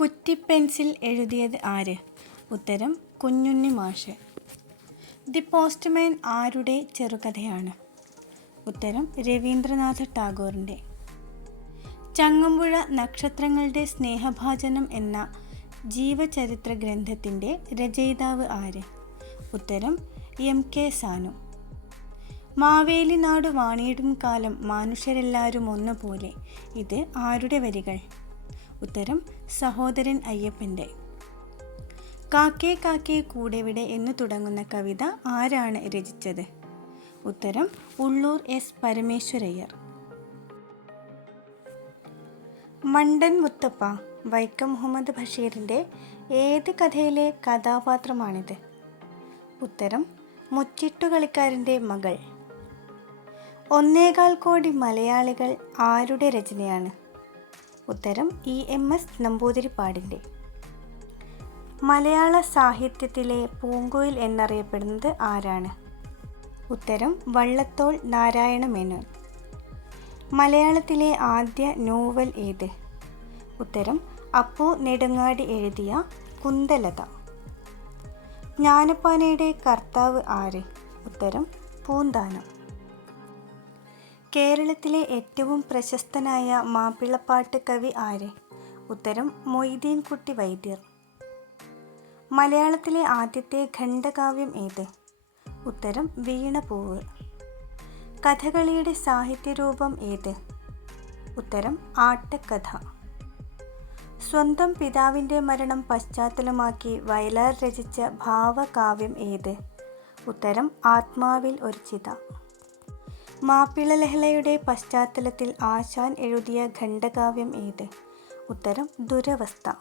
കുറ്റിപ്പെൻസിൽ എഴുതിയത് ആര്? ഉത്തരം കുഞ്ഞുണ്ണി മാഷ്. ദി പോസ്റ്റ്മാൻ ആരുടെ ചെറുകഥയാണ്? ഉത്തരം രവീന്ദ്രനാഥ ടാഗോറിന്റെ ചങ്ങമ്പുഴ നക്ഷത്രങ്ങളുടെ സ്നേഹഭാചനം എന്ന ജീവചരിത്ര ഗ്രന്ഥത്തിന്റെ രചയിതാവ് ആര്? ഉത്തരം എം കെ സാനു. മാവേലി നാട് വാണിയിടും കാലം മനുഷ്യരെല്ലാവരും ഒന്നുപോലെ. ഇത് ആരുടെ വരികൾ? ഉത്തരം സഹോദരൻ അയ്യപ്പന്റെ. കാക്കേ കാക്കേ കൂടെവിടെ എന്ന് തുടങ്ങുന്ന കവിത ആരാണ് രചിച്ചത്? ഉത്തരം ഉള്ളൂർ എസ്. പരമേശ്വരയ്യർ. മണ്ടൻ മുത്തപ്പ വൈക്കം മുഹമ്മദ് ബഷീറിന്റെ ഏത് കഥയിലെ കഥാപാത്രമാണിത്? ഉത്തരം മുച്ചിട്ടുകളിക്കാരന്റെ മകൾ. ഒന്നേകാൽ കോടി മലയാളികൾ ആരുടെ രചനയാണ്? ഉത്തരം ഇ എം എസ് നമ്പൂതിരിപ്പാടിന്റെ. മലയാള സാഹിത്യത്തിലെ പൂങ്കോയിൽ എന്നറിയപ്പെടുന്നത് ആരാണ്? ഉത്തരം വള്ളത്തോൾ നാരായണ മേനോൻ. മലയാളത്തിലെ ആദ്യ നോവൽ ഏത്? ഉത്തരം അപ്പു നെടുങ്ങാടി എഴുതിയ കുന്തലത. ജ്ഞാനപ്പാനയുടെ കർത്താവ് ആര്? ഉത്തരം പൂന്താനം. കേരളത്തിലെ ഏറ്റവും പ്രശസ്തനായ മാപ്പിളപ്പാട്ട് കവി ആര്? ഉത്തരം മൊയ്തീൻ കുട്ടി വൈദ്യർ. മലയാളത്തിലെ ആദ്യത്തെ ഖണ്ഡകാവ്യം ഏത്? ഉത്തരം വീണപൂവ്. കഥകളിയുടെ സാഹിത്യരൂപം ഏത്? ഉത്തരം ആട്ടക്കഥ. സ്വന്തം പിതാവിന്റെ മരണം പശ്ചാത്തലമാക്കി വയലാർ രചിച്ച ഭാവകാവ്യം ഏത്? ഉത്തരം ആത്മാവിൽ ഒരു ചിത. മാപ്പിള ലഹളയുടെ പശ്ചാത്തലത്തിൽ ആശാൻ എഴുതിയ ഖണ്ഡകാവ്യം ഏത്? ഉത്തരം ദുരവസ്ഥ.